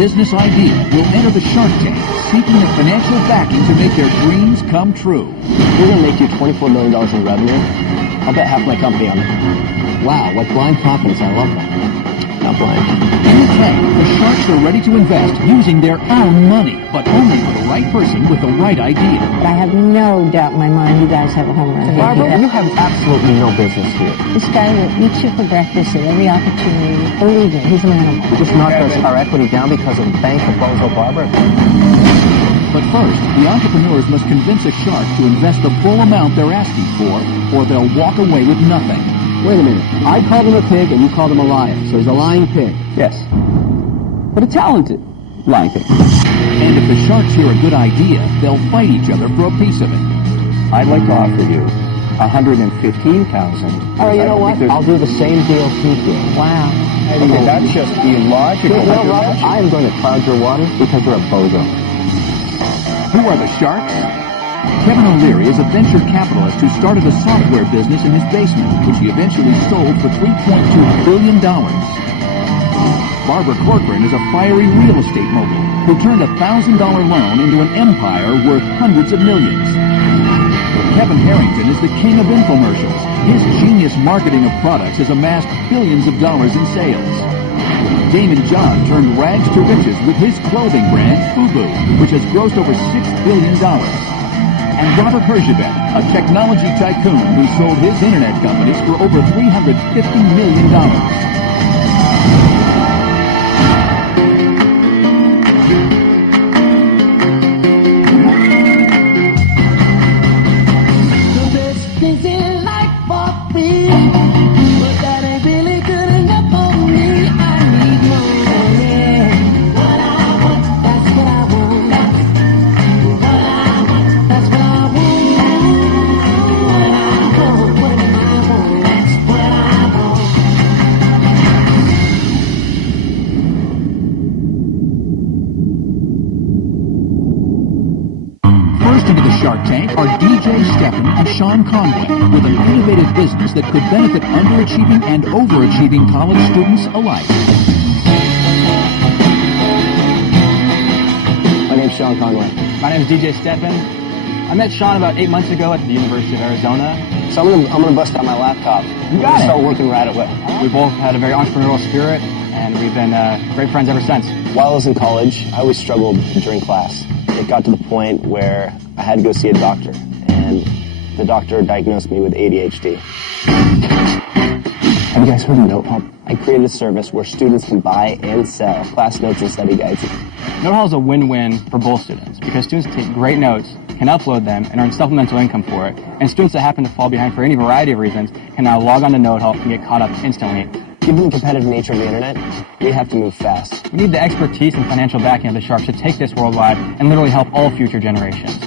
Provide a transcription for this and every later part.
business idea will enter the Shark Tank, seeking the financial backing to make their dreams come true. We're going to make you $24 million in revenue. I'll bet half my company on it. Wow, what blind confidence. I love that. Not blind. In the tank, the sharks are ready to invest using their own money, but only for the right person with the right idea. But I have no doubt in my mind you guys have a home run. Barbara, you have absolutely no business here. This guy will eat you for breakfast at every opportunity. Believe me, he's an animal. We just knocked our equity down because of Bank of Bozo Barbara. But first, the entrepreneurs must convince a shark to invest the full amount they're asking for, or they'll walk away with nothing. Wait a minute. I called him a pig and you called him a liar. So he's a lying pig. Yes. But a talented lying pig. And if the sharks hear a good idea, they'll fight each other for a piece of it. I'd like to offer you $115,000. Oh, you know what? I'll do the same deal he did. Wow. Okay, that's just illogical. No, Robert, I am going to cloud your water because you're a bozo. Who are the sharks? Kevin O'Leary is a venture capitalist who started a software business in his basement, which he eventually sold for $3.2 billion. Barbara Corcoran is a fiery real estate mogul who turned a $1,000 loan into an empire worth hundreds of millions. Kevin Harrington is the king of infomercials. His genius marketing of products has amassed billions of dollars in sales. Damon John turned rags to riches with his clothing brand, FUBU, which has grossed over $6 billion. And Robert Herjavec, a technology tycoon who sold his internet companies for over $350 million. Shark Tank are DJ Stephan and Sean Conway with an innovative business that could benefit underachieving and overachieving college students alike. My name's Sean Conway. My name's DJ Stephan. I met Sean about 8 months ago at the University of Arizona. So I'm gonna bust out my laptop. You got it. Start working right away. We both had a very entrepreneurial spirit, and we've been great friends ever since. While I was in college, I always struggled during class. It got to the point where I had to go see a doctor, and the doctor diagnosed me with ADHD. Have you guys heard of NoteHall? I created a service where students can buy and sell class notes and study guides. NoteHall is a win-win for both students because students take great notes, can upload them, and earn supplemental income for it. And students that happen to fall behind for any variety of reasons can now log on to NoteHall and get caught up instantly. Given the competitive nature of the internet, we have to move fast. We need the expertise and financial backing of the Sharks to take this worldwide and literally help all future generations.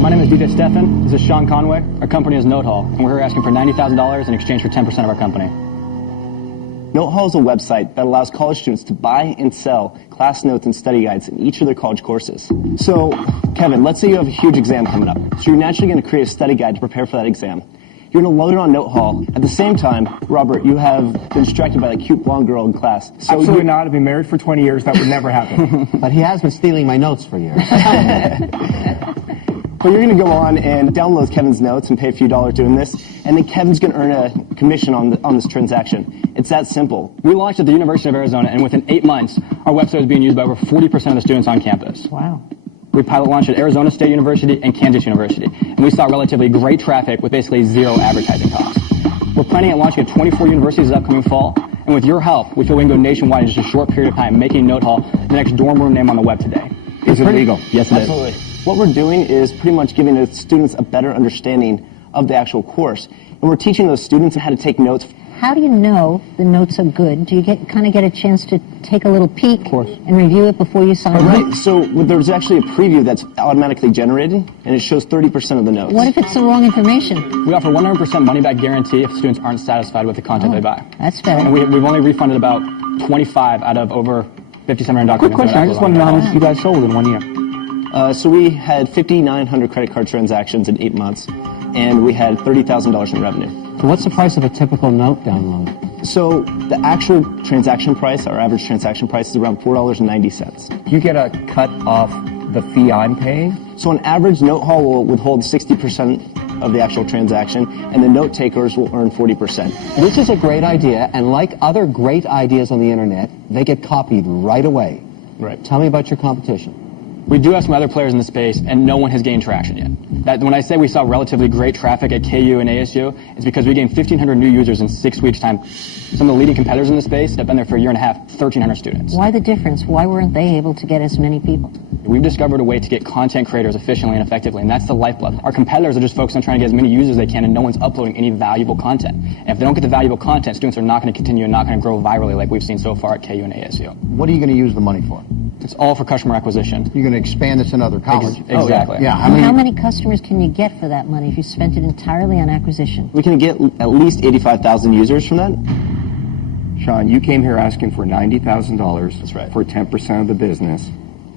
My name is DJ Stephan. This is Sean Conway. Our company is NoteHall, and we're here asking for $90,000 in exchange for 10% of our company. NoteHall is a website that allows college students to buy and sell class notes and study guides in each of their college courses. So, Kevin, let's say you have a huge exam coming up. So you're naturally going to create a study guide to prepare for that exam. You're going to load it on NoteHall. At the same time, Robert, you have been distracted by that cute blonde girl in class. So Absolutely not. I've been married for 20 years. That would never happen. But he has been stealing my notes for years. But you're going to go on and download Kevin's notes and pay a few dollars doing this, and then Kevin's going to earn a commission on this transaction. It's that simple. We launched at the University of Arizona, and within 8 months, our website is being used by over 40% of the students on campus. Wow. We pilot launched at Arizona State University and Kansas University, and we saw relatively great traffic with basically zero advertising costs. We're planning on launching at 24 universities this upcoming fall, and with your help, we feel we can go nationwide in just a short period of time, making NoteHall the next dorm room name on the web today. Is it legal? Yes, it is. Absolutely. What we're doing is pretty much giving the students a better understanding of the actual course. And we're teaching those students how to take notes How do you know the notes are good? Do you kind of get a chance to take a little peek and review it before you sign Right. it? So there's actually a preview that's automatically generated, and it shows 30% of the notes. What if it's the wrong information? We offer 100% money-back guarantee if students aren't satisfied with the content they buy. That's better. And we've only refunded about 25 out of over 5,700 documents. Quick question. I just want to know how much you guys sold in 1 year. So we had 5,900 credit card transactions in 8 months, and we had $30,000 in revenue. So what's the price of a typical note download? So the actual transaction price, our average transaction price, is around $4.90. You get a cut off the fee I'm paying? So an average note haul will withhold 60% of the actual transaction, and the note takers will earn 40%. This is a great idea, and like other great ideas on the internet, they get copied right away. Right. Tell me about your competition. We do have some other players in the space, and no one has gained traction yet. When I say we saw relatively great traffic at KU and ASU, it's because we gained 1,500 new users in 6 weeks' time. Some of the leading competitors in the space have been there for a year and a half, 1,300 students. Why the difference? Why weren't they able to get as many people? We've discovered a way to get content creators efficiently and effectively, and that's the lifeblood. Our competitors are just focused on trying to get as many users as they can, and no one's uploading any valuable content. And if they don't get the valuable content, students are not going to continue and not going to grow virally like we've seen so far at KU and ASU. What are you going to use the money for? It's all for customer acquisition. You're going to expand this in other colleges. Exactly. Yeah. How many customers can you get for that money if you spent it entirely on acquisition? We can get at least 85,000 users from that. Sean, you came here asking for $90,000 That's right. for 10% of the business,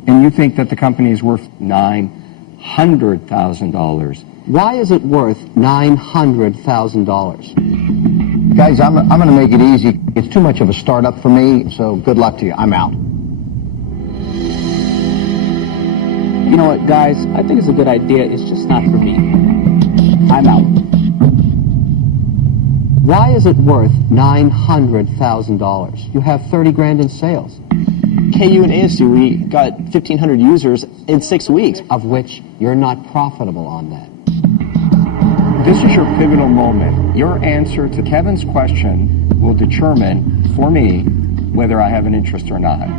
and you think that the company is worth $900,000. Why is it worth $900,000? Guys, I'm going to make it easy. It's too much of a startup for me, so good luck to you. I'm out. You know what, guys? I think it's a good idea. It's just not for me. I'm out. Why is it worth $900,000? You have 30 grand in sales, KU and ASU, we got 1,500 users in 6 weeks. of which you're not profitable on that. This is your pivotal moment. Your answer to Kevin's question will determine, for me, whether I have an interest or not.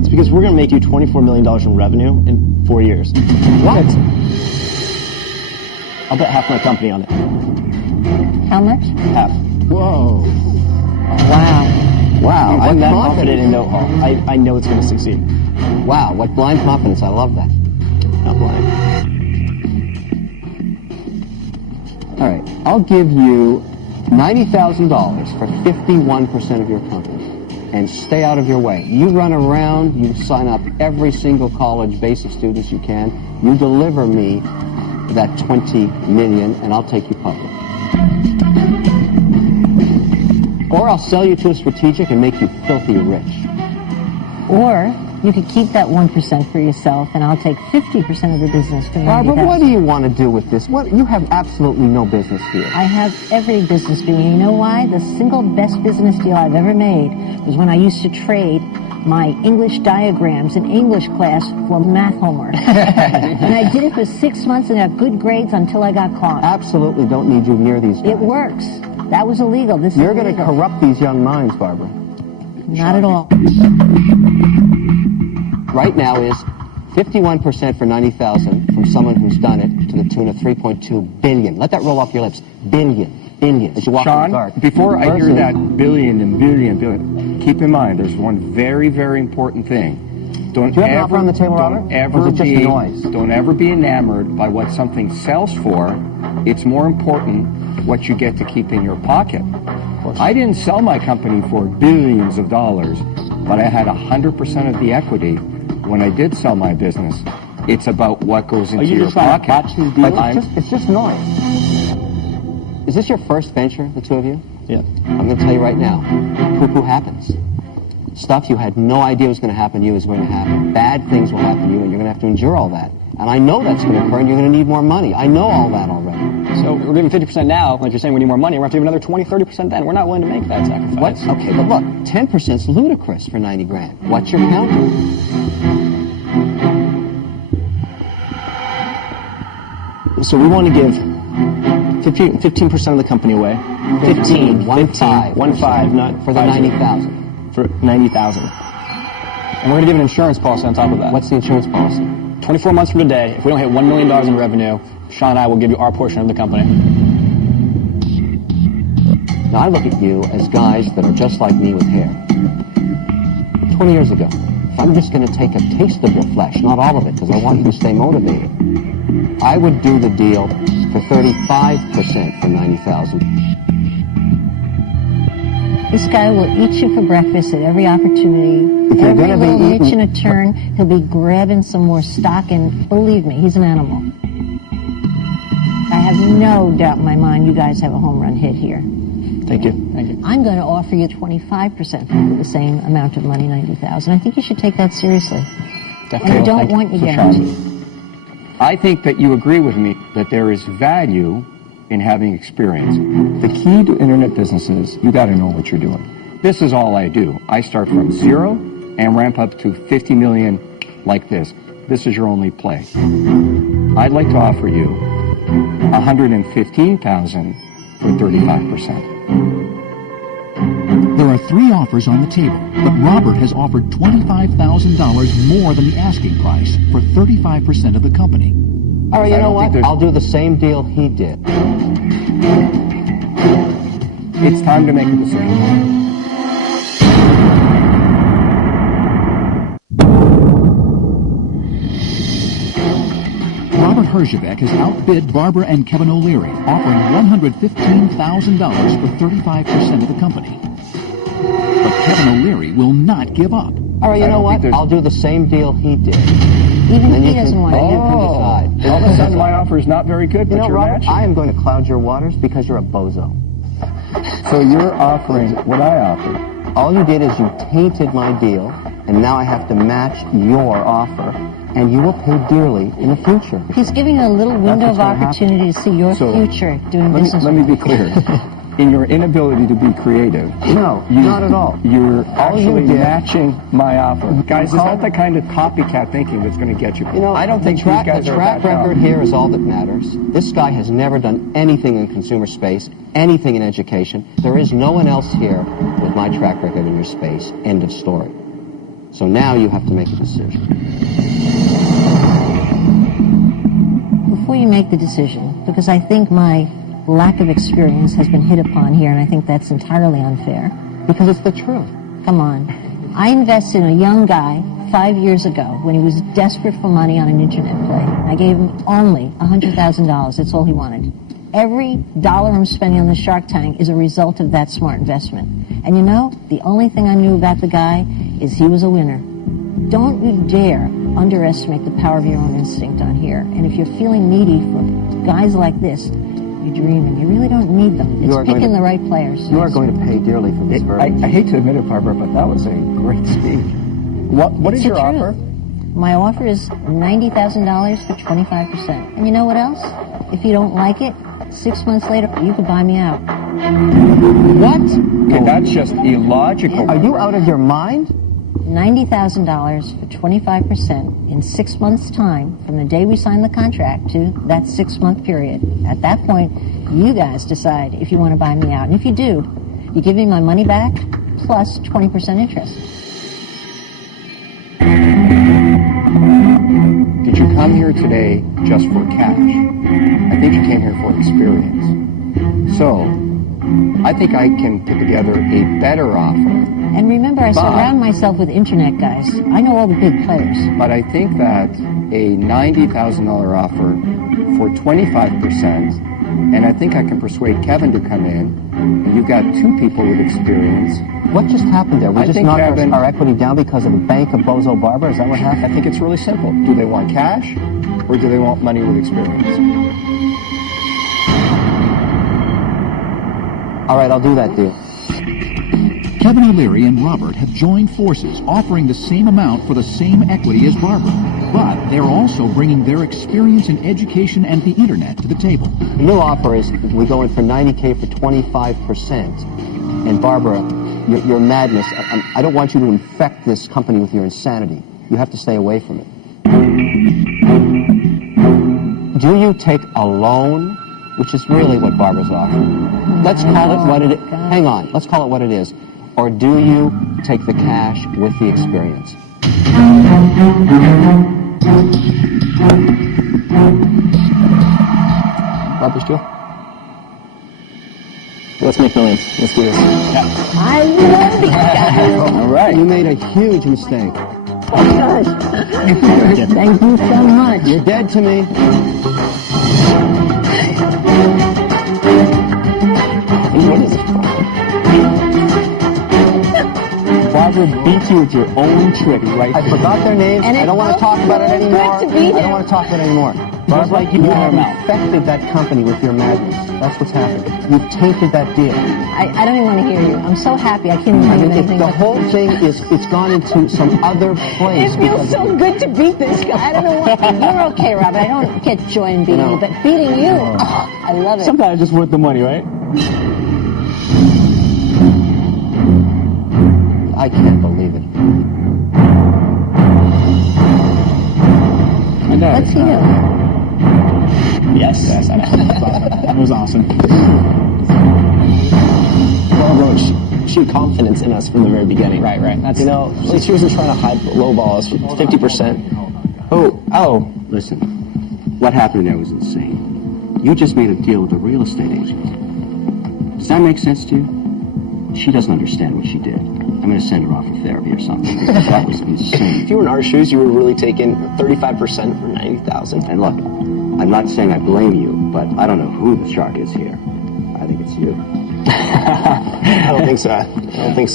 It's because we're going to make you $24 million in revenue in 4 years. What? I'll bet half my company on it. How much? Half. Whoa. Wow. Wow, I'm that confident. confident in note haul. I know it's going to succeed. Wow, what blind confidence. I love that. Not blind. All right, I'll give you $90,000 for 51% of your company. And stay out of your way. You run around, you sign up every single college basic students you can, you deliver me that 20 million and I'll take you public. Or I'll sell you to a strategic and make you filthy rich. Or you could keep that 1% for yourself, and I'll take 50% of the business for Barbara, what do $90,000. you want to do with this? You have absolutely no business here. I have every business deal. You know why? The single best business deal I've ever made was when I used to trade my English diagrams in English class for math homework. And I did it for 6 months and got good grades until I got caught. Absolutely don't need you near these guys. It works. That was illegal. This You're is going to legal. corrupt these young minds, Barbara. Not at all. Right now is 51% for 90,000 from someone who's done it to the tune of 3.2 billion. Let that roll off your lips. Billion. As you walk in the Sean, dark. before I hear Person- that billion and billion, keep in mind there's one very, very important thing. Don't Do you have an ever, offer on the table, don't Robert? ever Or is it just be, noise? don't ever be enamored by what something sells for. It's more important what you get to keep in your pocket. I didn't sell my company for billions of dollars, but I had 100% of the equity when I did sell my business. It's about what goes into you your just trying to pocket. catch these deals? It's just noise. Is this your first venture, the two of you? Yeah. I'm going to tell you right now, poo-poo happens. Stuff you had no idea was going to happen to you is going to happen. Bad things will happen to you, and you're going to have to endure all that. And I know that's going to occur, and you're going to need more money. I know all that already. So we're giving 50% now, like you're saying we need more money, we're going to have to give another 20, 30% then. We're not willing to make that sacrifice. What? Okay, but look, 10% is ludicrous for 90 grand. What's your counter? So we want to give 15% of the company away. 15, 1.5. 1.5, not For the 50. 90,000. For 90,000. And we're going to give an insurance policy on top of that. What's the insurance policy? 24 months from today, if we don't hit $1 million in revenue, Sean and I will give you our portion of the company. Now, I look at you as guys that are just like me with hair. 20 years ago, if I'm just going to take a taste of your flesh, not all of it, because I want you to stay motivated, I would do the deal for 35% for $90,000. This guy will eat you for breakfast at every opportunity. If you're Every gonna be little eaten- itch and a turn, he'll be grabbing some more stock, and believe me, he's an animal. I have no doubt in my mind you guys have a home run hit here. Thank you. Thank you. I'm going to offer you 25% for the same amount of money, $90,000. I think you should take that seriously. Definitely. And I don't Thank you want you for guaranteed. I think that you agree with me that there is value in having experience. The key to internet business is you got to know what you're doing. This is all I do. I start from zero and ramp up to 50 million like this. This is your only play. I'd like to offer you $115,000 for 35%. There are 3 offers on the table, but Robert has offered $25,000 more than the asking price for 35% of the company. All right, you I know don't think what? there's- I'll do the same deal he did. It's time to make a decision. Robert Herjavec has outbid Barbara and Kevin O'Leary, offering $115,000 for 35% of the company. But Kevin O'Leary will not give up. All right, you I know don't what? think there's- I'll do the same deal he did. Even Then if he you doesn't can- want to. you can Oh, decide. all of a sudden my offer is not very good, You but know, you're Robert, matching. I am going to cloud your waters because you're a bozo. So you're offering what I offered. All you did is you tainted my deal, and now I have to match your offer, and you will pay dearly in the future. He's giving you a little window what's of gonna happen. opportunity to see your So, future doing business. Let me be clear. In your inability to be creative, No, not at all. You're All you actually did- matching my offer. Guys, it's not the kind of copycat thinking that's going to get you. You know, I don't think the track, these guys the are track that record dumb. here is all that matters. This guy has never done anything in consumer space, anything in education. There is no one else here with my track record in your space. End of story. So now you have to make a decision. Before you make the decision, because I think my lack of experience has been hit upon here, and I think that's entirely unfair. Because it's the truth. Come on. I invested in a young guy 5 years ago when he was desperate for money on an internet play. I gave him only $100,000. That's all he wanted. Every dollar I'm spending on the Shark Tank is a result of that smart investment. And you know, the only thing I knew about the guy is he was a winner. Don't you dare underestimate the power of your own instinct on here. And if you're feeling needy for guys like this, you're dreaming. You really don't need them. It's are going picking to- the right players. You are going to pay dearly for this verdict. I hate to admit it, Barbara, but that was a great speech. What is It's the your truth. offer? My offer is $90,000 for 25%. And you know what else? If you don't like it, 6 months later, you could buy me out. What? Okay, that's just illogical. Are you out of your mind? $90,000 for 25% in 6 months' time from the day we signed the contract to that 6-month period. At that point, you guys decide if you want to buy me out. And if you do, you give me my money back plus 20% interest. Did you come here today just for cash? I think you came here for experience. So, I think I can put together a better offer. And remember, I But- surround myself with internet guys. I know all the big players. But I think that a $90,000 offer for 25%, and I think I can persuade Kevin to come in, and you've got 2 people with experience. What just happened there? We I just think knocked Kevin- our equity down because of a bank of Bozo Barbara? Is that what happened? I think it's really simple. Do they want cash, or do they want money with experience? All right, I'll do that deal. Kevin O'Leary and Robert have joined forces, offering the same amount for the same equity as Barbara. But they're also bringing their experience in education and the internet to the table. The new offer is we go in for $90K for 25%. And Barbara, your madness, I don't want you to infect this company with your insanity. You have to stay away from it. Do you take a loan, which is really what Barbara's offering? Let's call it what it is. Hang on, let's call it what it is. Or do you take the cash with the experience? Barbara Steele? Let's make millions. Let's do this. I love these guys. All right. You made a huge mistake. Oh, gosh. Thank you so much. You're dead to me. Barbara beat you with your own trick right I there. forgot their names. And I don't want to talk about it anymore. good to be I there. don't want to talk about it anymore. Barbara, like you you have are now. infected that company with your madness. That's what's happened. You've tainted that deal. I don't even want to hear you. I'm so happy. I can't even I think of mean, anything. the but- whole thing is, it's gone into some other place. It feels because so good to beat this guy. I don't know what. You're okay, Robert. I don't get joy in beating No. you, but beating you, I love it. Sometimes it's worth the money, right? I can't believe it. Let's see you. Yes. That was awesome. Barbara, she had confidence in us from the very beginning. Right. That's, You know, like she wasn't trying to hide lowball us. 50%. Oh, listen. What happened there was insane. You just made a deal with a real estate agent. Does that make sense to you? She doesn't understand what she did. I'm going to send her off for therapy or something. That was insane. If you were in our shoes, you would really taking 35% for 90,000. And look, I'm not saying I blame you, but I don't know who the shark is here. I think it's you. I don't think so. I I think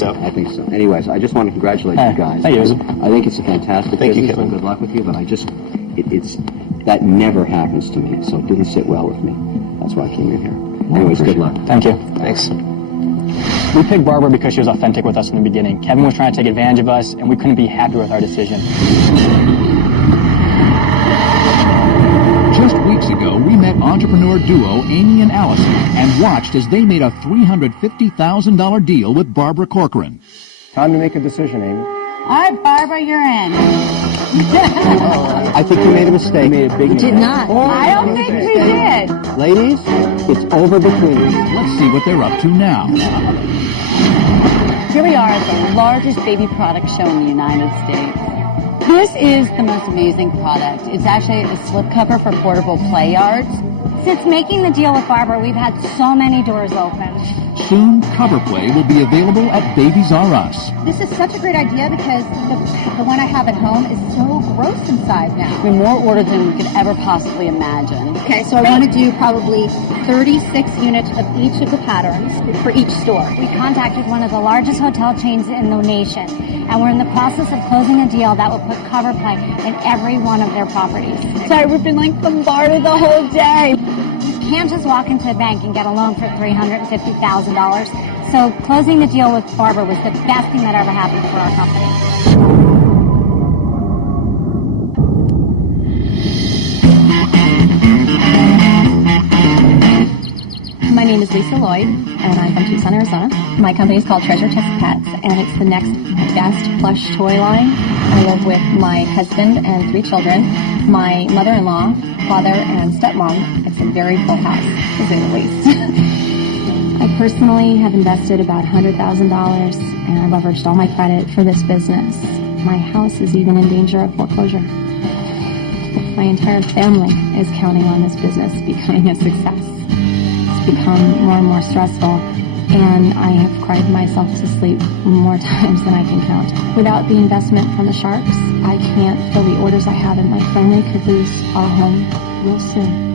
so. Anyways, I just want to congratulate you guys. Thank you. I think it's a fantastic Thank you, business, Kevin. and good luck with you, but it's that never happens to me, so it didn't sit well with me. That's why I came in here. Anyways, good luck. Thank you. Thanks. We picked Barbara because she was authentic with us in the beginning. Kevin was trying to take advantage of us, and we couldn't be happy with our decision. Just weeks ago, we met entrepreneur duo Amy and Allison and watched as they made a $350,000 deal with Barbara Corcoran. Time to make a decision, Amy. All right, Barbara, you're in. I think you made a mistake. Made a big You did not. I don't think we did. Ladies, it's over between you. Let's see what they're up to now. Here we are at the largest baby product show in the United States. This is the most amazing product. It's actually a slipcover for portable play yards. Since making the deal with Barbara, we've had so many doors open. Soon, cover play will be available at Babies R Us. This is such a great idea because the one I have at home is so gross inside now. We have more orders than we could ever possibly imagine. Okay, so I want to do probably 36 units of each of the patterns for each store. We contacted one of the largest hotel chains in the nation, and we're in the process of closing a deal that will put cover play in every one of their properties. Sorry, we've been like bombarded the whole day. You can't just walk into a bank and get a loan for $350,000. So closing the deal with Barbara was the best thing that ever happened for our company. My name is Lisa Lloyd, and I'm from Tucson, Arizona. My company is called Treasure Chest Pets, and it's the next best plush toy line. I live with my husband and 3 children, my mother-in-law, father, and stepmom. It's a very full house, to say the least. I personally have invested about $100,000, and I've leveraged all my credit for this business. My house is even in danger of foreclosure. My entire family is counting on this business becoming a success. Become more and more stressful, and I have cried myself to sleep more times than I can count. Without the investment from the sharks, I can't fill the orders I have, and my family could lose our home real soon.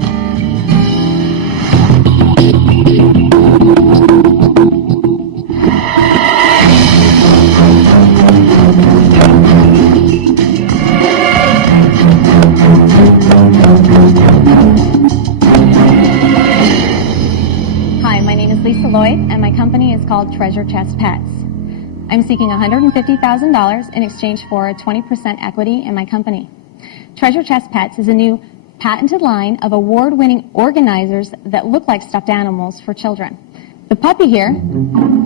Lisa Lloyd, and my company is called Treasure Chest Pets. I'm seeking $150,000 in exchange for a 20% equity in my company. Treasure Chest Pets is a new patented line of award-winning organizers that look like stuffed animals for children. The puppy here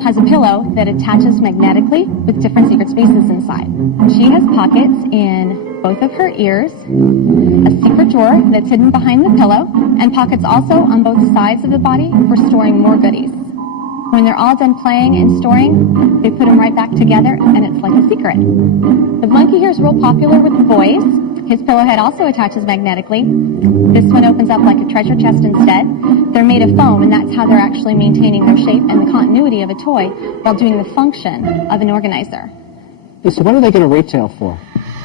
has a pillow that attaches magnetically with different secret spaces inside. She has pockets in both of her ears, a secret drawer that's hidden behind the pillow, and pockets also on both sides of the body for storing more goodies. When they're all done playing and storing, they put them right back together, and it's like a secret. The monkey here is real popular with the boys. His pillow head also attaches magnetically. This one opens up like a treasure chest instead. They're made of foam, and that's how they're actually maintaining their shape and the continuity of a toy while doing the function of an organizer. So what are they going to retail for?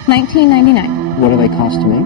$19.99 What do they cost to make?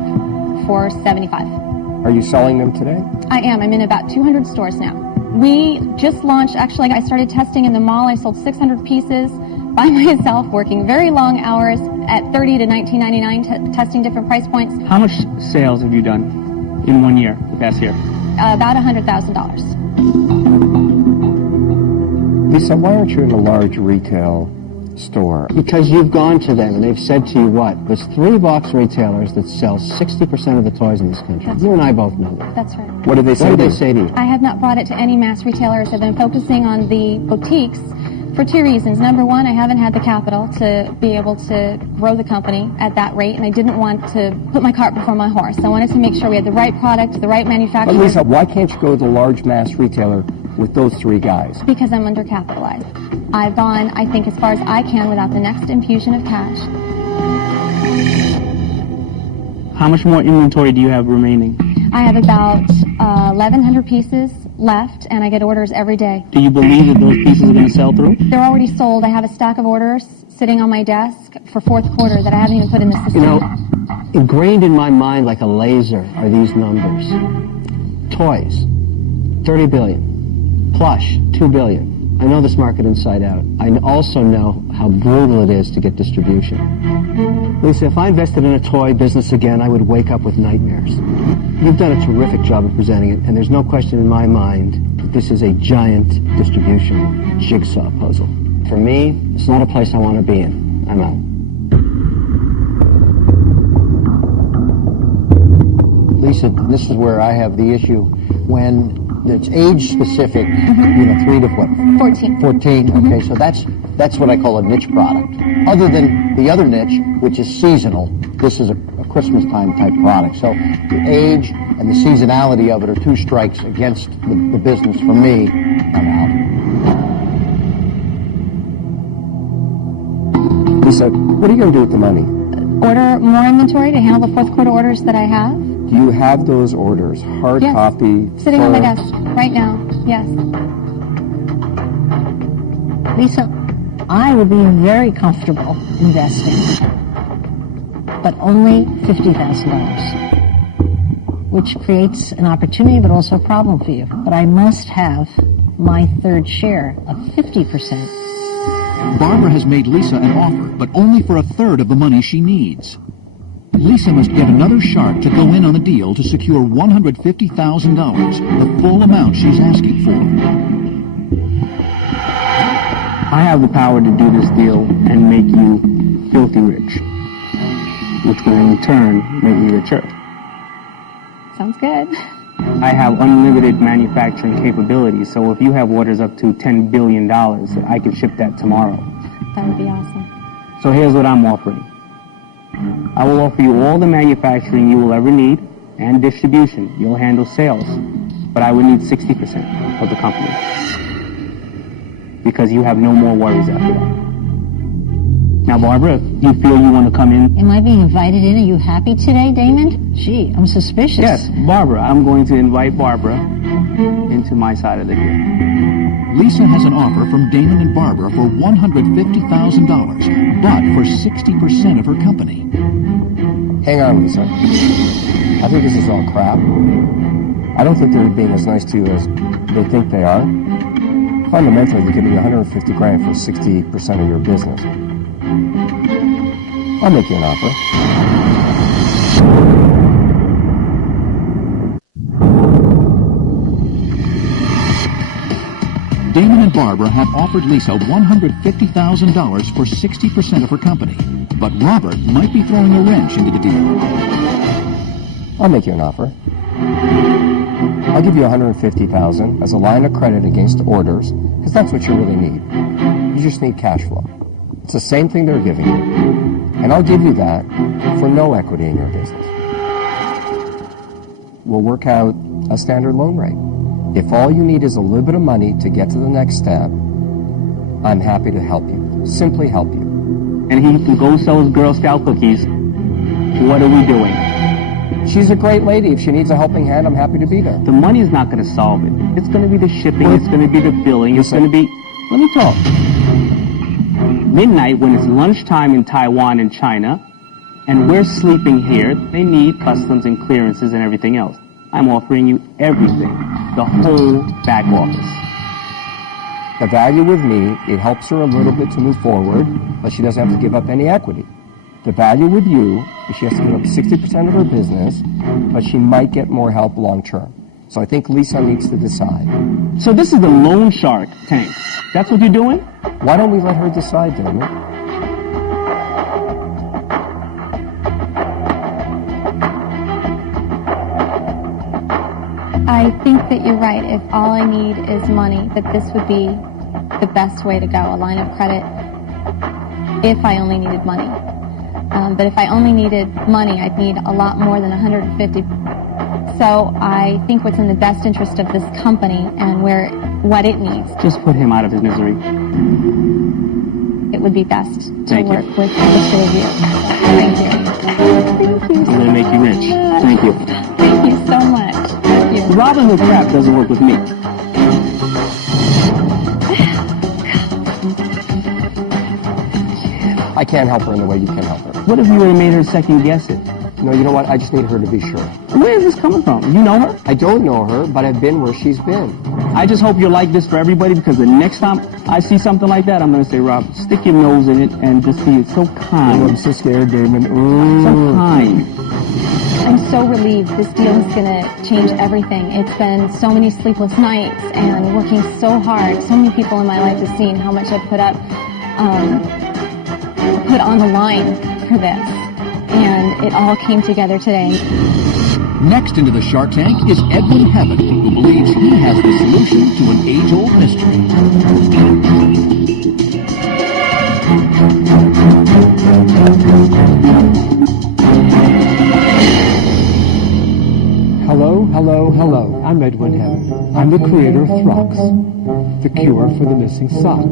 for $75. Are you selling them today? I am. I'm in about 200 stores now. We just launched, actually, I started testing in the mall. I sold 600 pieces by myself, working very long hours at $30 to $19.99, testing different price points. How much sales have you done in 1 year, the past year? About $100,000. Lisa, why aren't you in a large retail store? Because you've gone to them and they've said to you what? There's 3 box retailers that sell 60% of the toys in this country. That's you and I both know that. That's right. What did they say? What did they say to you? I have not brought it to any mass retailers. I've been focusing on the boutiques for 2 reasons. Number one, I haven't had the capital to be able to grow the company at that rate, and I didn't want to put my cart before my horse. I wanted to make sure we had the right product, the right manufacturer. But Lisa, why can't you go to the large mass retailer with those 3 guys? Because I'm undercapitalized. I've gone, I think, as far as I can without the next infusion of cash. How much more inventory do you have remaining? I have about 1,100 pieces left, and I get orders every day. Do you believe that those pieces are going to sell through? They're already sold. I have a stack of orders sitting on my desk for fourth quarter that I haven't even put in the system. You know, ingrained in my mind like a laser are these numbers. Toys, 30 billion. Plush, 2 billion. I know this market inside out. I also know how brutal it is to get distribution. Lisa, if I invested in a toy business again, I would wake up with nightmares. You've done a terrific job of presenting it, and there's no question in my mind that this is a giant distribution jigsaw puzzle. For me, it's not a place I want to be in. I'm out. Lisa, this is where I have the issue. When it's age specific, 3 to what? 14. 14, okay, so that's what I call a niche product. Other than the other niche, which is seasonal, this is a Christmas time type product. So the age and the seasonality of it are 2 strikes against the business. For me, I'm out. Lisa, what are you going to do with the money? Order more inventory to handle the fourth quarter orders that I have. Do you have those orders? Hard Yes. copy? Sitting on my desk right now, yes. Lisa, I would be very comfortable investing, but only $50,000, which creates an opportunity but also a problem for you. But I must have my third share of 50%. Barbara has made Lisa an offer, but only for a third of the money she needs. Lisa must get another shark to go in on the deal to secure $150,000, the full amount she's asking for. I have the power to do this deal and make you filthy rich, which will in turn make me richer. Sounds good. I have unlimited manufacturing capabilities, so if you have orders up to $10 billion, I can ship that tomorrow. That would be awesome. So here's what I'm offering. I will offer you all the manufacturing you will ever need and distribution. You'll handle sales, but I would need 60% of the company because you have no more worries after that. Now, Barbara, if you feel you want to come in... Am I being invited in? Are you happy today, Damon? Gee, I'm suspicious. Yes, Barbara. I'm going to invite Barbara into my side of the deal. Lisa has an offer from Damon and Barbara for $150,000, but for 60% of her company. Hang on, Lisa. I think this is all crap. I don't think they're being as nice to you as they think they are. Fundamentally, they're giving you $150,000 for 60% of your business. I'll make you an offer. Damon and Barbara have offered Lisa $150,000 for 60% of her company, but Robert might be throwing a wrench into the deal. I'll make you an offer. I'll give you $150,000 as a line of credit against orders, because that's what you really need. You just need cash flow. It's the same thing they're giving you. And I'll give you that for no equity in your business. We'll work out a standard loan rate. If all you need is a little bit of money to get to the next step, I'm happy to help you. Simply help you. And he can go sell his Girl Scout cookies. What are we doing? She's a great lady. If she needs a helping hand, I'm happy to be there. The money is not going to solve it. It's going to be the shipping. It's going to be the billing. It's going to be... Let me talk. Midnight, when it's lunchtime in Taiwan and China, and we're sleeping here, they need customs and clearances and everything else. I'm offering you everything. The whole back office. The value with me, it helps her a little bit to move forward, but she doesn't have to give up any equity. The value with you is she has to give up 60% of her business, but she might get more help long term. So I think Lisa needs to decide. So this is the loan shark tank. That's what you're doing? Why don't we let her decide, Damon? I think that you're right. If all I need is money, that this would be the best way to go, a line of credit, if I only needed money. But if I only needed money, I'd need a lot more than 150. So I think what's in the best interest of this company and what it needs. Just put him out of his misery. It would be best to Thank work you. with the two of you. Thank you. Thank you. I'm going to make you rich. Thank you. Thank you so much. Thank you. Robin Hood crap doesn't work with me. I can't help her in the way you can help her. What if you would have made her second guess it? No, you know what? I just need her to be sure. Where is this coming from? You know her? I don't know her, but I've been where she's been. I just hope you're like this for everybody, because the next time I see something like that, I'm going to say, Rob, stick your nose in it and just be so kind. Oh, I'm so scared, Damon. Ooh. So kind. I'm so relieved. This deal is going to change everything. It's been so many sleepless nights and working so hard. So many people in my life have seen how much I put on the line for this. And it all came together today. Next into the Shark Tank is Edwin Heaven, who believes he has the solution to an age-old mystery. Hello, hello, hello. I'm Edwin Heaven. I'm the creator of Throx, the cure for the missing sock.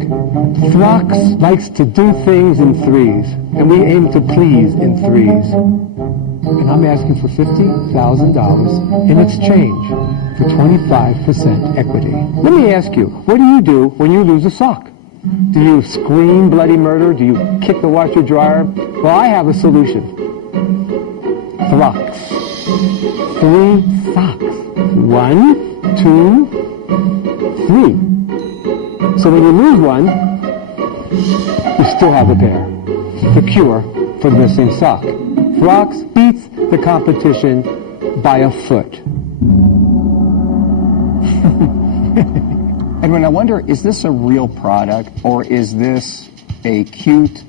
Throx likes to do things in threes, and we aim to please in threes. And I'm asking for $50,000 in exchange for 25% equity. Let me ask you, what do you do when you lose a sock? Do you scream bloody murder? Do you kick the washer dryer? Well, I have a solution. Throx. 3 socks. 1, 2, 3. So when you lose one, you still have a pair. The cure for the missing sock. Throx beats the competition by a foot. Edwin, I wonder, is this a real product, or is this a cute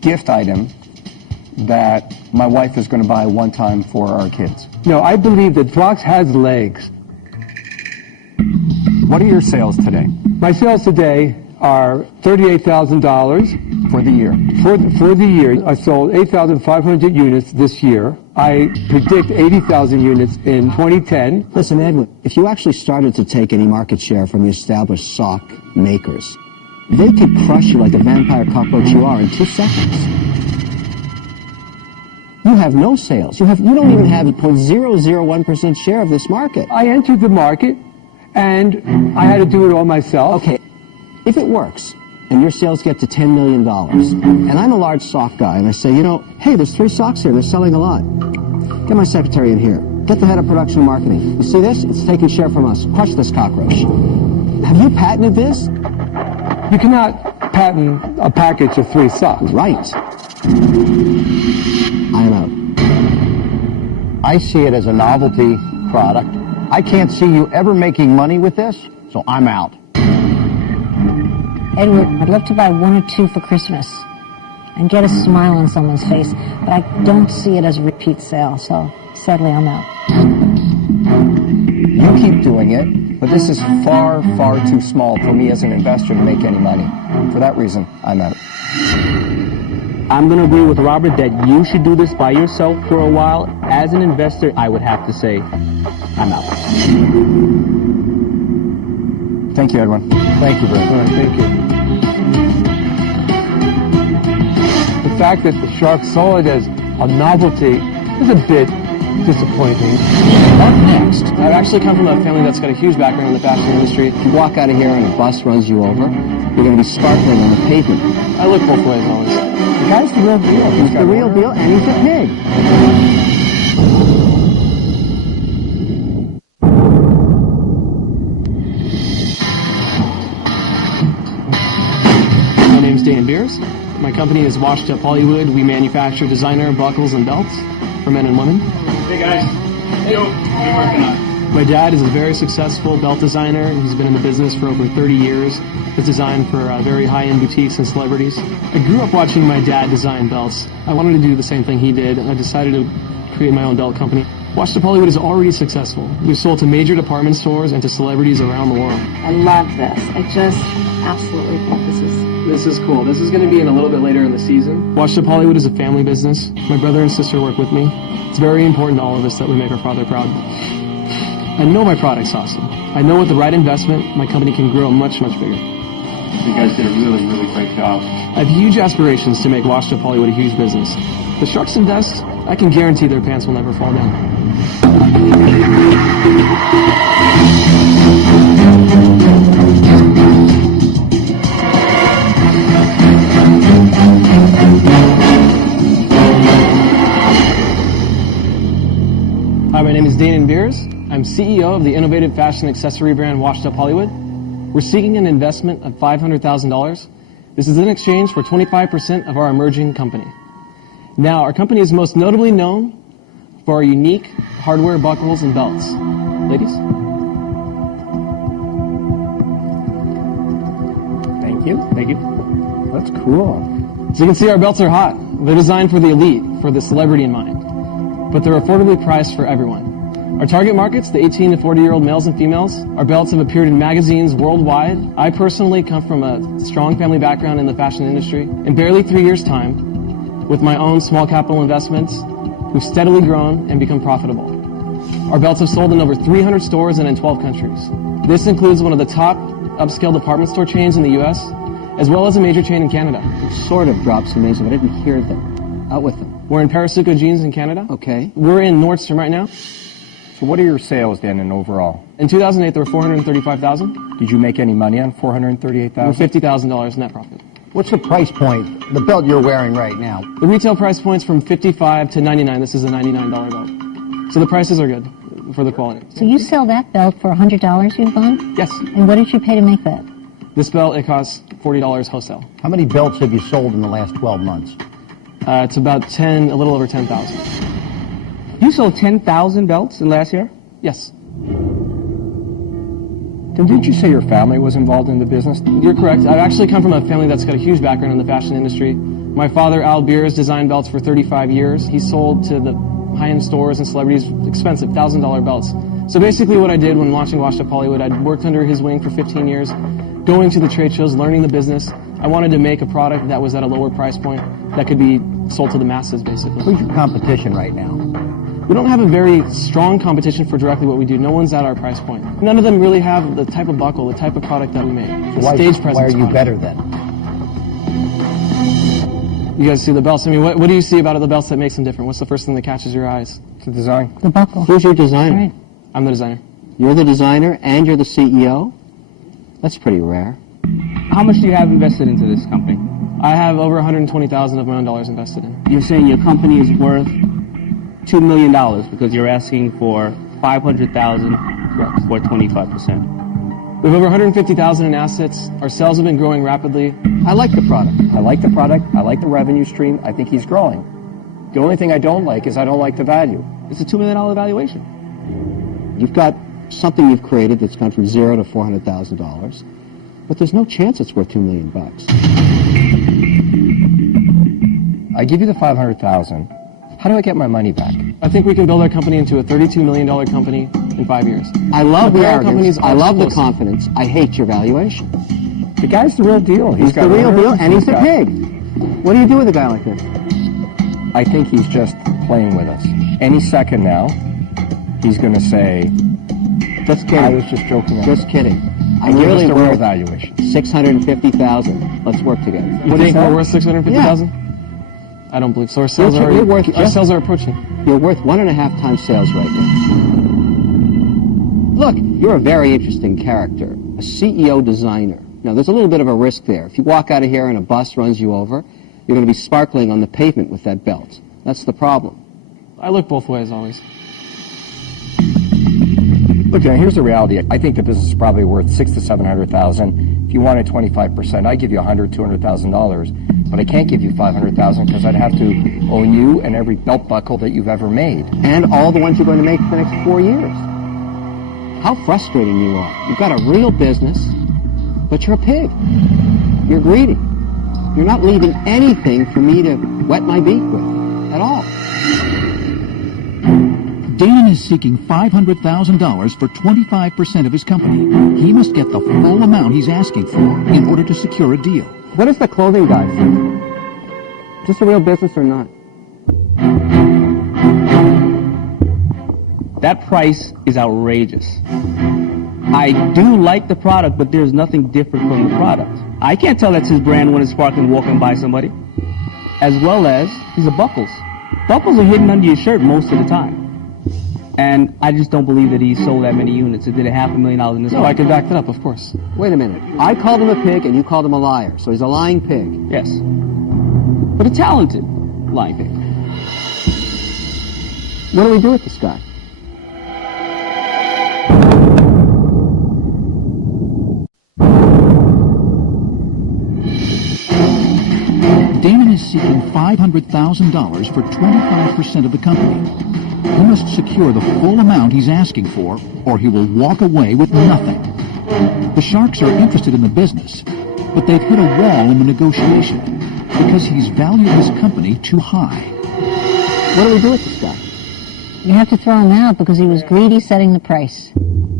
gift item that my wife is going to buy one time for our kids? No, I believe that Throx has legs. What are your sales today? My sales today are $38,000 for the year. For the year, I sold 8,500 units this year. I predict 80,000 units in 2010. Listen, Edwin, if you actually started to take any market share from the established sock makers, they could crush you like the vampire cockroach you are in 2 seconds. You have no sales. You don't even have 0.001% share of this market. I entered the market, and I had to do it all myself. Okay, if it works, and your sales get to $10 million, and I'm a large sock guy, and I say, hey, there's 3 socks here, they're selling a lot. Get my secretary in here. Get the head of production and marketing. You see this? It's taking share from us. Crush this cockroach. Have you patented this? You cannot patent a package of 3 socks. Right. I am out. I see it as a novelty product. I can't see you ever making money with this, so I'm out. Edward, I'd love to buy 1 or 2 for Christmas and get a smile on someone's face, but I don't see it as a repeat sale, so sadly I'm out. You keep doing it, but this is far, far too small for me as an investor to make any money. For that reason, I'm out. I'm going to agree with Robert that you should do this by yourself for a while. As an investor, I would have to say, I'm out. Thank you, Edwin. Thank you very All much. right, thank you. The fact that the shark saw it as a novelty is a bit disappointing. Up next, I've actually come from a family that's got a huge background in the fashion industry. If you walk out of here and a bus runs you over, you're going to be sparkling on the pavement. I look both ways always. The guy's the real deal. He's the real deal, and he's a pig. My name's Dan Beers. My company is Washed Up Hollywood. We manufacture designer buckles and belts for men and women. Hey guys. Hey. What are you working on? My dad is a very successful belt designer. He's been in the business for over 30 years. He's designed for very high-end boutiques and celebrities. I grew up watching my dad design belts. I wanted to do the same thing he did. I decided to create my own belt company. Washed Up Hollywood is already successful. We've sold to major department stores and to celebrities around the world. I love this. I just absolutely think This is cool. This is going to be in a little bit later in the season. Washed Up Hollywood is a family business. My brother and sister work with me. It's very important to all of us that we make our father proud. I know my product's awesome. I know with the right investment, my company can grow much, much bigger. You guys did a really, really great job. I have huge aspirations to make Washed Up Hollywood a huge business. The sharks invest, I can guarantee their pants will never fall down. Hi, my name is Danon Beers. I'm CEO of the innovative fashion accessory brand Washed Up Hollywood. We're seeking an investment of $500,000. This is in exchange for 25% of our emerging company. Now, our company is most notably known for our unique hardware buckles and belts. Ladies? Thank you. Thank you. That's cool. So you can see our belts are hot. They're designed for the elite, for the celebrity in mind. But they're affordably priced for everyone. Our target markets, the 18 to 40-year-old males and females. Our belts have appeared in magazines worldwide. I personally come from a strong family background in the fashion industry. In barely 3 years' time, with my own small capital investments, we've steadily grown and become profitable. Our belts have sold in over 300 stores and in 12 countries. This includes one of the top upscale department store chains in the U.S., as well as a major chain in Canada. It sort of drops some names, but I didn't hear them. Out with them. We're in Parasuco Jeans in Canada. Okay. We're in Nordstrom right now. So what are your sales then in overall? In 2008, there were 435,000. Did you make any money on 438,000? $50,000 net profit. What's the price point, the belt you're wearing right now? The retail price point's from $55 to $99. This is a $99 belt. So the prices are good for the quality. So you sell that belt for $100, Yvonne? Yes. And what did you pay to make that? This belt, it costs $40 wholesale. How many belts have you sold in the last 12 months? It's about a little over 10,000. You sold 10,000 belts in last year? Yes. Then didn't you say your family was involved in the business? You're correct. I've actually come from a family that's got a huge background in the fashion industry. My father, Al Beers, designed belts for 35 years. He sold to the high-end stores and celebrities expensive $1,000 belts. So basically what I did when launching Washed Up Hollywood, I'd worked under his wing for 15 years, going to the trade shows, learning the business. I wanted to make a product that was at a lower price point that could be sold to the masses, basically. Who's your competition right now? We don't have a very strong competition for directly what we do. No one's at our price point. None of them really have the type of buckle, the type of product that we make. So why are you better then? You guys see the belts. I mean, what do you see about the belts that makes them different? What's the first thing that catches your eyes? It's the design. The buckle. Who's your designer? Right. I'm the designer. You're the designer and you're the CEO? That's pretty rare. How much do you have invested into this company? I have over $120,000 of my own dollars invested in. You're saying your company is worth $2 million because you're asking for $500,000 for 25%. We have over $150,000 in assets. Our sales have been growing rapidly. I like the product. I like the product. I like the revenue stream. I think he's growing. The only thing I don't like is I don't like the value. It's a $2 million valuation. You've got something you've created that's gone from $0 to $400,000, but there's no chance it's worth $2 million. I give you the $500,000. How do I get my money back? I think we can build our company into a $32 million company in 5 years. I love the arrogance. I love the explosive. confidence. I hate your valuation. The guy's the real deal. He's the real deal, and he's a pig. What do you do with a guy like this? I think he's just playing with us. Any second now, he's going to say, Just kidding. I was just joking. Just kidding. I'm give us really the real worth valuation. $650,000. Let's work together. You think we're worth $650,000? I don't believe so. Our sales are approaching. You're worth 1.5 times sales right now. Look, you're a very interesting character, a CEO designer. Now, there's a little bit of a risk there. If you walk out of here and a bus runs you over, you're going to be sparkling on the pavement with that belt. That's the problem. I look both ways always. Look, Dan, here's the reality. I think the business is probably worth $600,000 to $700,000. If you wanted 25%, I'd give you $100,000, $200,000. But I can't give you $500,000 because I'd have to own you and every belt buckle that you've ever made. And all the ones you're going to make for the next 4 years. How frustrating you are. You've got a real business, but you're a pig. You're greedy. You're not leaving anything for me to wet my beak with at all. Damon is seeking $500,000 for 25% of his company. He must get the full amount he's asking for in order to secure a deal. What does the clothing guy say? Is this a real business or not? That price is outrageous. I do like the product, but there's nothing different from the product. I can't tell that's his brand when it's sparkling walking by somebody. As well as, these are buckles. Buckles are hidden under your shirt most of the time. And I just don't believe that he sold that many units. It did $500,000 in this. No, I can back that up, of course. Wait a minute. I called him a pig and you called him a liar. So he's a lying pig. Yes. But a talented lying pig. What do we do with this guy? Damon is seeking $500,000 for 25% of the company. He must secure the full amount he's asking for, or he will walk away with nothing. The Sharks are interested in the business, but they've hit a wall in the negotiation because he's valued his company too high. What do we do with this guy? You have to throw him out because he was greedy setting the price.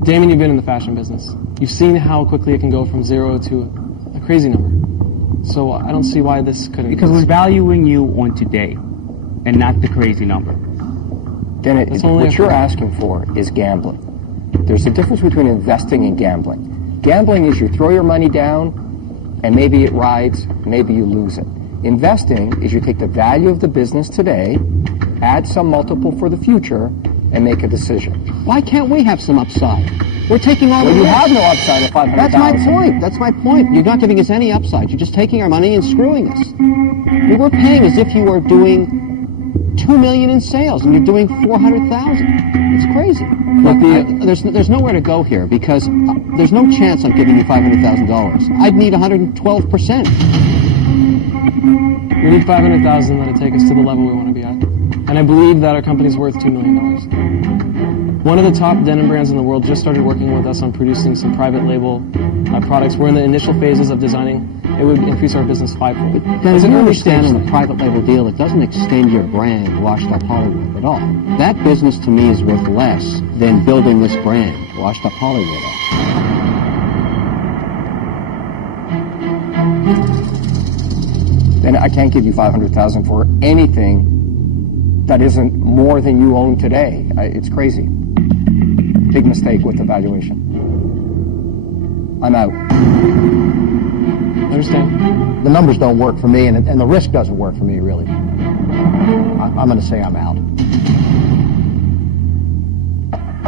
Damon, you've been in the fashion business. You've seen how quickly it can go from 0 to a crazy number. So I don't see why this couldn't... Because we're valuing you on today, and not the crazy number. Then what you're asking for is gambling. There's a difference between investing and gambling. Gambling is you throw your money down, and maybe it rides, maybe you lose it. Investing is you take the value of the business today, add some multiple for the future, and make a decision. Why can't we have some upside? We're taking all the you risk. have no upside at $500,000. That's my point. That's my point. You're not giving us any upside. You're just taking our money and screwing us. We're paying as if you were doing $2 million in sales and you're doing $400,000. It's crazy. Look, there's nowhere to go here because there's no chance I'm giving you $500,000. I'd need 112%. We need $500,000 that'll take us to the level we want to be at. And I believe that our company's worth $2 million. One of the top denim brands in the world just started working with us on producing some private label products. We're in the initial phases of designing. It would increase our business fivefold. Does you understand on a private label deal, it doesn't extend your brand, Washed Up Hollywood, at all. That business to me is worth less than building this brand, Washed Up Hollywood. Then I can't give you $500,000 for anything that isn't more than you own today. It's crazy. Big mistake with the valuation. I'm out. I understand. The numbers don't work for me, and the risk doesn't work for me, really. I'm going to say I'm out.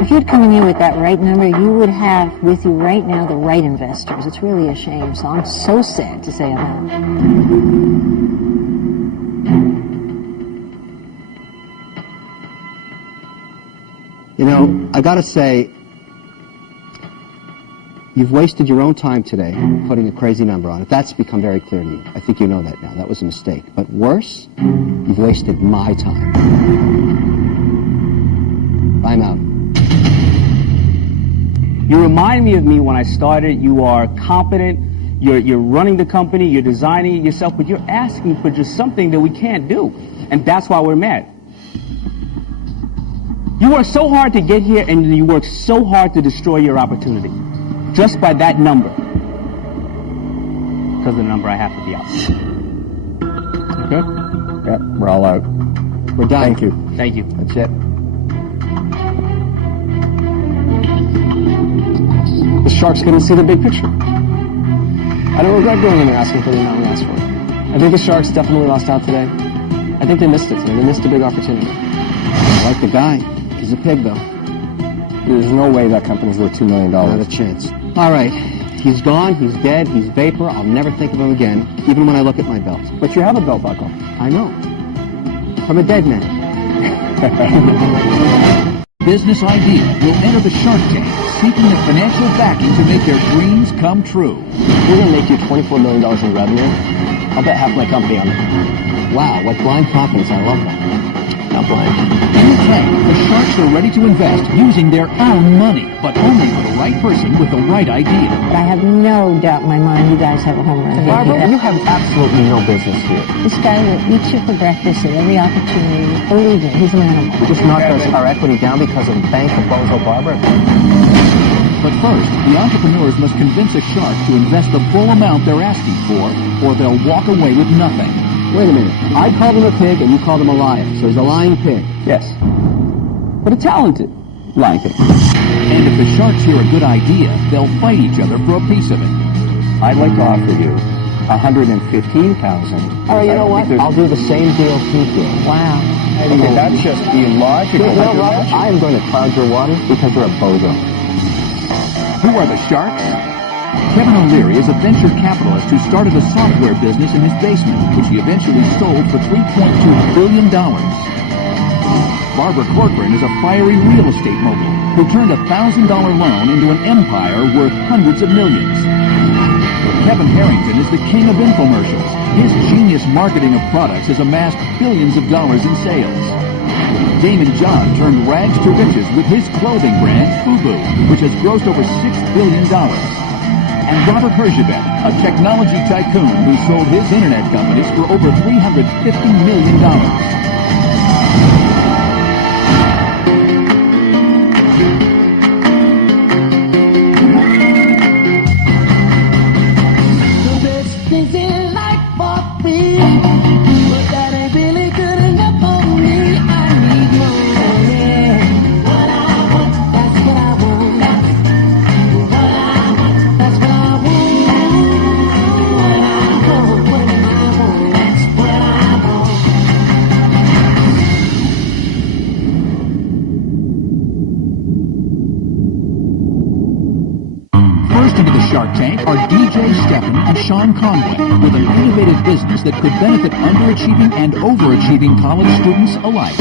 If you'd come in here with that right number, you would have with you right now the right investors. It's really a shame, so I'm so sad to say I'm out. You know, I gotta say, you've wasted your own time today putting a crazy number on it. That's become very clear to you. I think you know that now. That was a mistake. But worse, you've wasted my time. I'm out. You remind me of me when I started. You are competent. You're running the company. You're designing it yourself. But you're asking for just something that we can't do. And that's why we're mad. You work so hard to get here, and you work so hard to destroy your opportunity. Just by that number. Because of the number, I have to be out. Okay? Yeah, we're all out. We're done. Thank you. Thank you. That's it. the Sharks couldn't see the big picture. I don't regret going in there asking for the amount we asked for. I think the Sharks definitely lost out today. I think they missed it today. They missed a big opportunity. I like the guy. He's a pig, though. There's no way that company's worth $2 million. Not a chance. All right. He's gone. He's dead. He's vapor. I'll never think of him again, even when I look at my belt. But you have a belt buckle. I know. From a dead man. Business idea will enter the Shark Tank, seeking the financial backing to make their dreams come true. We're going to make you $24 million in revenue. I'll bet half my company on it. Wow, what blind confidence. I love that. Not blind. In the tank, the Sharks are ready to invest using their own money, but only for the right person with the right idea. But I have no doubt in my mind you guys have a home run. Barbara, you have absolutely no business here. This guy will eat you for breakfast at every opportunity. Believe me, he's an animal. We just knocked our equity down because of the bank of Bozo Barbara. But first, the entrepreneurs must convince a shark to invest the full amount they're asking for, or they'll walk away with nothing. Wait a minute. I called him a pig and you called him a liar. So he's a lying pig. Yes. But a talented lying pig. And if the sharks hear a good idea, they'll fight each other for a piece of it. I'd like to offer you $115,000. Oh, you know what? I'll do the same deal he did. Wow. Okay, that's just illogical. You know, Robert, I am going to cloud your water because you're a bozo. Who are the sharks? Kevin O'Leary is a venture capitalist who started a software business in his basement, which he eventually sold for $3.2 billion. Barbara Corcoran is a fiery real estate mogul who turned a $1,000 loan into an empire worth hundreds of millions. Kevin Harrington is the king of infomercials. His genius marketing of products has amassed billions of dollars in sales. Damon John turned rags to riches with his clothing brand, FUBU, which has grossed over $6 billion. And Robert Herjavec, a technology tycoon who sold his internet companies for over $350 million. Shark Tank are DJ Stephan and Sean Conway with an innovative business that could benefit underachieving and overachieving college students alike.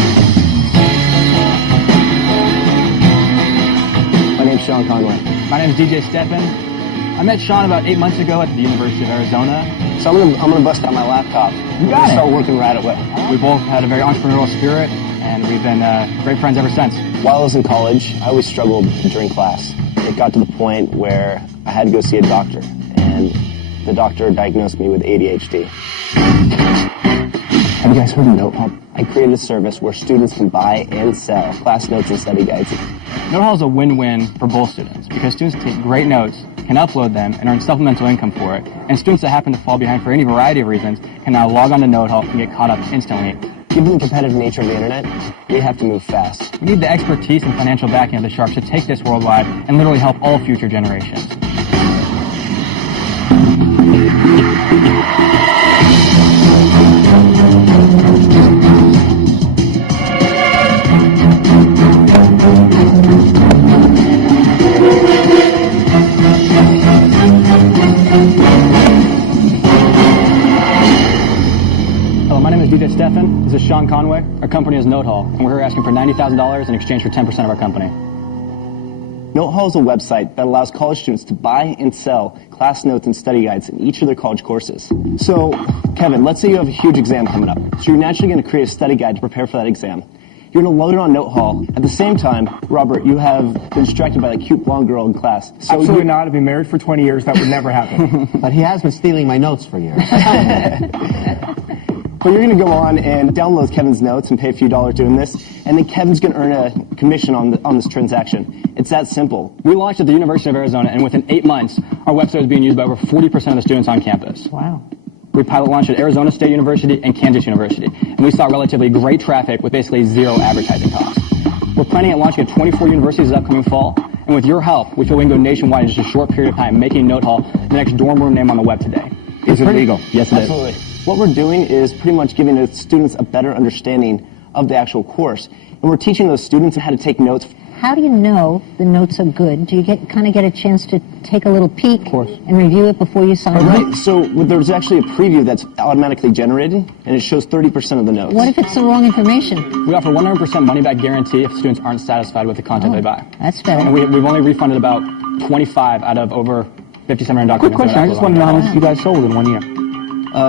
My name's Sean Conway. My name's DJ Stephan. I met Sean about 8 months ago at the University of Arizona. So I'm gonna bust out my laptop. You got it. Start working right away. We both had a very entrepreneurial spirit, and we've been great friends ever since. While I was in college, I always struggled during class. It got to the point where I had to go see a doctor, and the doctor diagnosed me with ADHD. Have you guys heard of NoteHall? I created a service where students can buy and sell class notes and study guides. NoteHall is a win-win for both students because students take great notes, can upload them, and earn supplemental income for it. And students that happen to fall behind for any variety of reasons can now log on to NoteHall and get caught up instantly. Given the competitive nature of the internet, we have to move fast. We need the expertise and financial backing of the Sharks to take this worldwide and literally help all future generations. My name is DJ Stephan. This is Sean Conway. Our company is NoteHall, and we're here asking for $90,000 in exchange for 10% of our company. NoteHall is a website that allows college students to buy and sell class notes and study guides in each of their college courses. So, Kevin, let's say you have a huge exam coming up. So you're naturally going to create a study guide to prepare for that exam. You're going to load it on NoteHall. At the same time, Robert, you have been distracted by that cute blonde girl in class. So Absolutely not. I've been married for 20 years. That would never happen. But he has been stealing my notes for years. But you're going to go on and download Kevin's notes and pay a few dollars doing this, and then Kevin's going to earn a commission on this transaction. It's that simple. We launched at the University of Arizona, and within 8 months, our website is being used by over 40% of the students on campus. Wow. We pilot launched at Arizona State University and Kansas University, and we saw relatively great traffic with basically zero advertising costs. We're planning on launching at 24 universities this upcoming fall, And with your help, we feel we can go nationwide in just a short period of time, making Note Hall the next dorm room name on the web today. Is it legal? Yes, it is. Absolutely. What we're doing is pretty much giving the students a better understanding of the actual course. And we're teaching those students how to take notes. How do you know the notes are good? Do you get a chance to take a little peek and review it before you sign up? Right. So there's actually a preview that's automatically generated, and it shows 30% of the notes. What if it's the wrong information? We offer 100% money-back guarantee if students aren't satisfied with the content they buy. That's better. And we've only refunded about 25 out of over 5,700 documents. Quick question. I just want to know how much you guys sold in 1 year.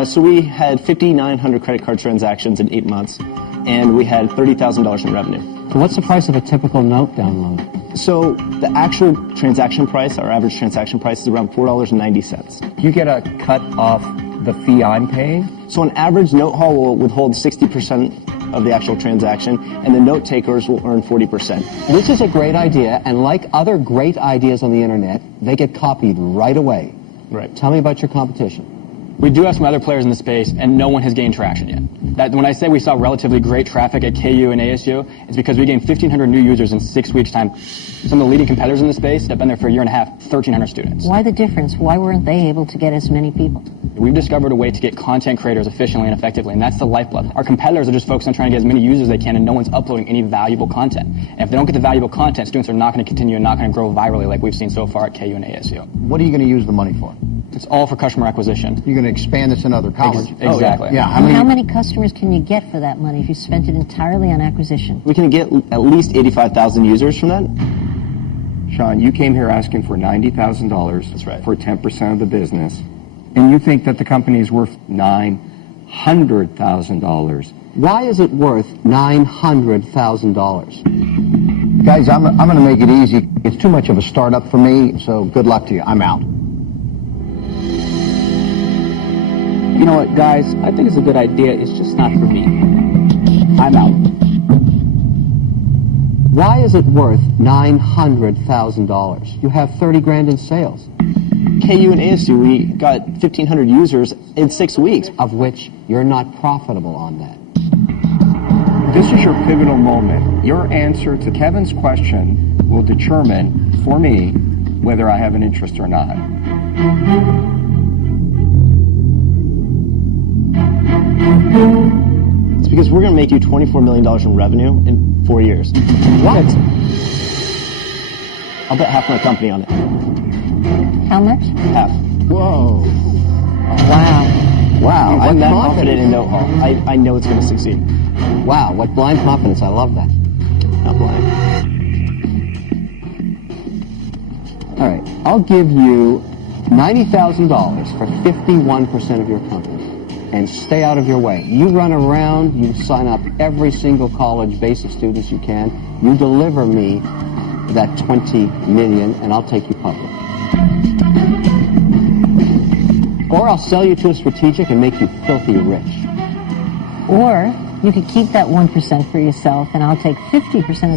So we had 5,900 credit card transactions in 8 months, and we had $30,000 in revenue. So what's the price of a typical note download? So the actual transaction price, our average transaction price, is around $4.90. You get a cut off the fee I'm paying? So an average Note Hall will withhold 60% of the actual transaction, and the note takers will earn 40%. This is a great idea, and like other great ideas on the internet, they get copied right away. Right. Tell me about your competition. We do have some other players in the space, and no one has gained traction yet. When I say we saw relatively great traffic at KU and ASU, it's because we gained 1,500 new users in 6 weeks' time. Some of the leading competitors in the space have been there for a year and a half, 1,300 students. Why the difference? Why weren't they able to get as many people? We've discovered a way to get content creators efficiently and effectively, and that's the lifeblood. Our competitors are just focused on trying to get as many users as they can, and no one's uploading any valuable content. And if they don't get the valuable content, students are not going to continue and not going to grow virally like we've seen so far at KU and ASU. What are you going to use the money for? It's all for customer acquisition. You're going to expand this in other colleges. Exactly. Yeah. How many customers can you get for that money if you spent it entirely on acquisition? We can get at least 85,000 users from that. Sean, you came here asking for $90,000 That's right. for 10% of the business, and you think that the company is worth $900,000. Why is it worth $900,000? Guys, I'm going to make it easy. It's too much of a startup for me, so good luck to you. I'm out. You know what, guys? I think it's a good idea. It's just not for me. I'm out. Why is it worth $900,000? You have 30 grand in sales. KU and ASU, we got 1,500 users in 6 weeks. Of which you're not profitable on that. This is your pivotal moment. Your answer to Kevin's question will determine, for me, whether I have an interest or not. It's because we're going to make you $24 million in revenue in 4 years. What? I'll bet half my company on it. How much? Half. Whoa. Wow. Wow. I'm what that confidence. confident in Note Hall. I know it's going to succeed. Wow, what blind confidence. I love that. Not blind. All right, I'll give you $90,000 for 51% of your company. And stay out of your way. You run around, you sign up every single college basic students you can, you deliver me that 20 million and I'll take you public. Or I'll sell you to a strategic and make you filthy rich. Or you could keep that 1% for yourself and I'll take 50% of the